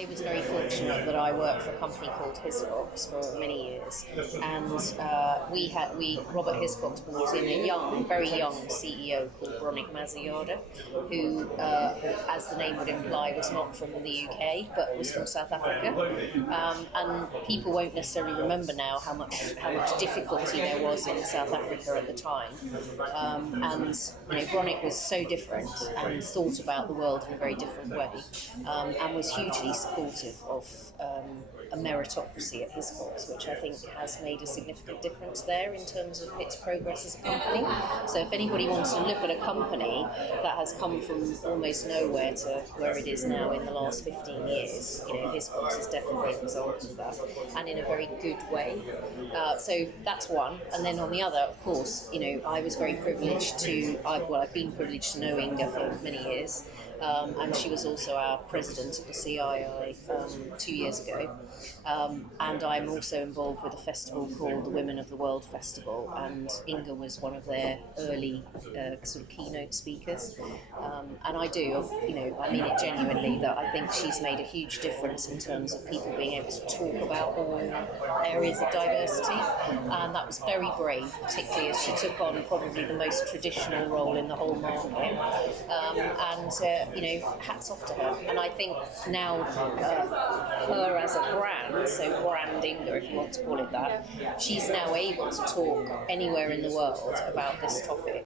I was very fortunate that I worked for a company called Hiscox for many years, and Robert Hiscox brought in a very young CEO called Bronick Mazayada, who, as the name would imply, was not from the UK but was from South Africa, and people won't necessarily remember now how much difficulty there was in South Africa at the time, and Bronick was so different and thought about the world in a very different way, and was hugely supportive of a meritocracy at Hiscox, which I think has made a significant difference there in terms of its progress as a company. So if anybody wants to look at a company that has come from almost nowhere to where it is now in the last 15 years, Hiscox is definitely a result of that, and in a very good way. So that's one. And then on the other, of course, I was very privileged I've been privileged to know Inga for many years, and she was also our president of the CII 2 years ago. And I'm also involved with a festival called the Women of the World Festival, and Inga was one of their early sort of keynote speakers. And I mean it genuinely, that I think she's made a huge difference in terms of people being able to talk about all areas of diversity, and that was very brave, particularly as she took on probably the most traditional role in the whole market. Hats off to her. And I think now her as a brand, so branding, or if you want to call it that, she's now able to talk anywhere in the world about this topic